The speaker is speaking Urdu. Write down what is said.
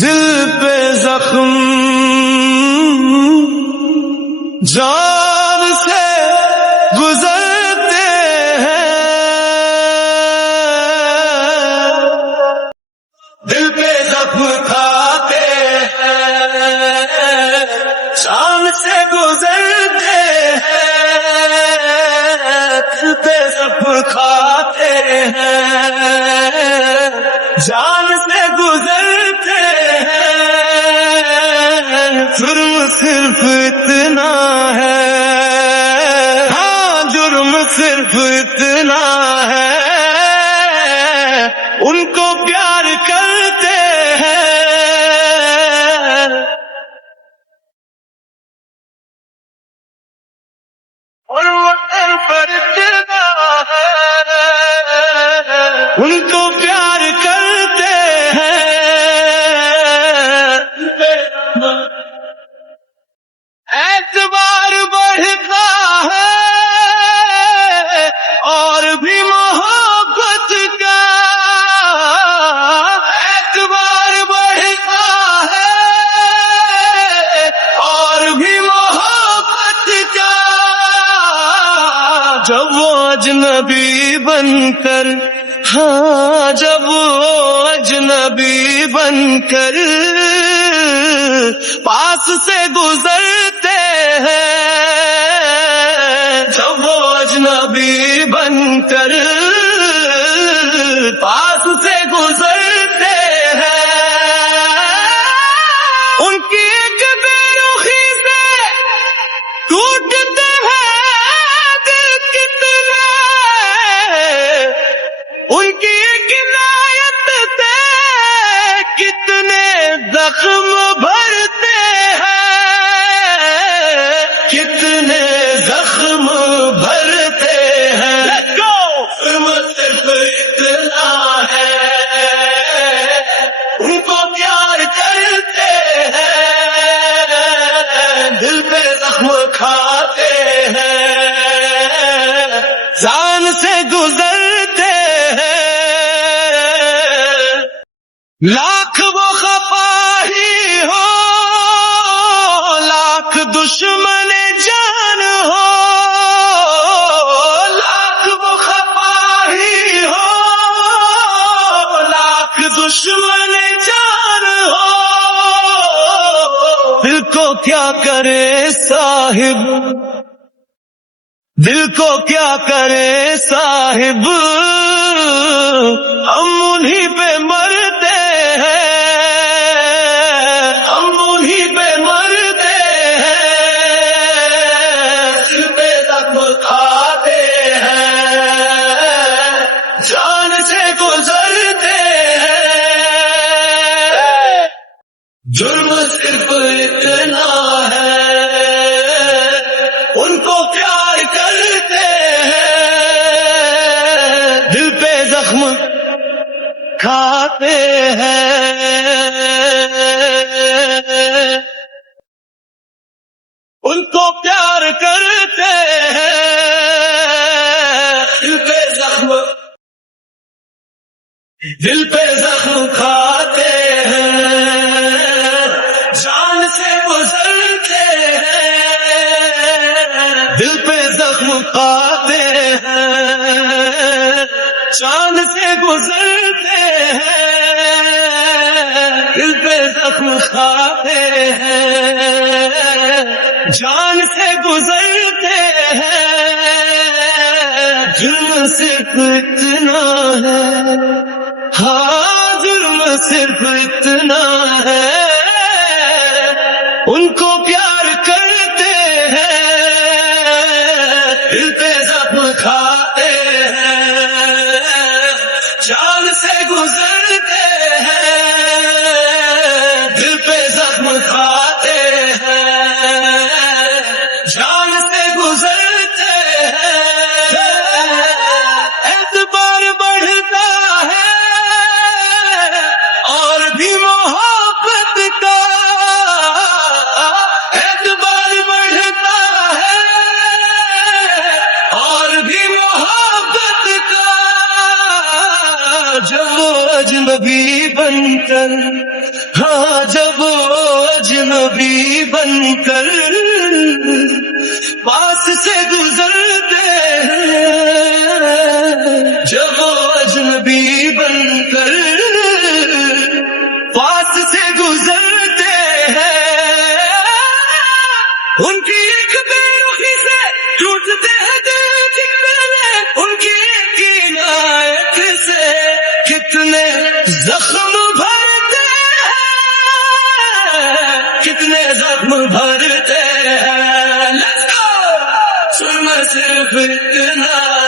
دل پہ زخم جان سے گزرتے ہیں، دل پہ زخم کھاتے ہیں، جان سے گزرتے ہیں، دل پہ زخم کھاتے ہیں، جان سے گزرتے ہیں، جرم صرف اتنا ہے، ہاں جرم صرف اتنا ہے، ان کو پیار کرتے ہیں، اور وہ پر اتنا ہے، ان کو پیار کرتے ہیں، اعتبار بڑھتا ہے اور بھی محبت کا، اعتبار بڑھتا ہے اور بھی محبت کا، جب وہ اجنبی بن کر، ہاں جب وہ اجنبی بن کر پاس سے گزرتے ہیں، جب وہ اجنبی بن کر پاس سے گزرتے ہیں، ان کی ایک بے رخی سے ٹوٹتے ہیں دل کتنے، ان کی ایک عنایت سے کتنے زخم بھرتے ہیں، کتنے زخم بھرتے ہیں، صرف اتنا ہے، ان کو پیار کرتے ہیں، دل پہ زخم کھاتے ہیں، جان سے گزرتے ہیں، لاکھ وہ خفا ہی ہو، لاکھ دشمن جان ہو، لاکھ وہ خفا ہی ہو، لاکھ دشمن جان ہو، دل کو کیا کرے صاحب، دل کو کیا کرے صاحب، ہم انہی پہ مرتے ہیں، ہم انہی پہ مرتے ہیں، دل پہ زخم کھاتے ہیں، جان سے گزرتے ہیں، جرم صرف اتنا ہے، ان کو پیار کرتے ہیں، دل پہ زخم کھاتے ہیں، ان کو پیار کرتے ہیں، دل پہ زخم، دل پہ زخم کھاتے ہیں، جان سے گزرتے ہیں، دل پہ زخم کھاتے ہیں، جان سے گزرتے ہیں، دل پہ زخم کھاتے ہیں، جان سے گزرتے ہیں، جرم صرف اتنا ہے، ہاں جرم صرف اتنا ہے، ان کو پیار کرتے ہیں، دل پہ زخم کھاتے ہیں، جان سے گزرتے ہیں، دل پہ زخم کھاتے ہیں، جان سے گزرتے ہیں، اعتبار بڑھتا ہے اور بھی محبت کا، اعتبار بڑھتا ہے اور بھی محبت اجنبی بن کر، ہاں جب وہ اجنبی بن کر پاس سے گزرتے ہیں، جب وہ اجنبی بن کر پاس سے گزرتے ہیں، ان کی ایک بے رخی سے ٹوٹتے ہیں دل جتنے، ان کی ایک عنایت سے کتنے زخم بھرتے ہیں، کتنے زخم بھرتے ہیں. Let's go! سن صرف اتنا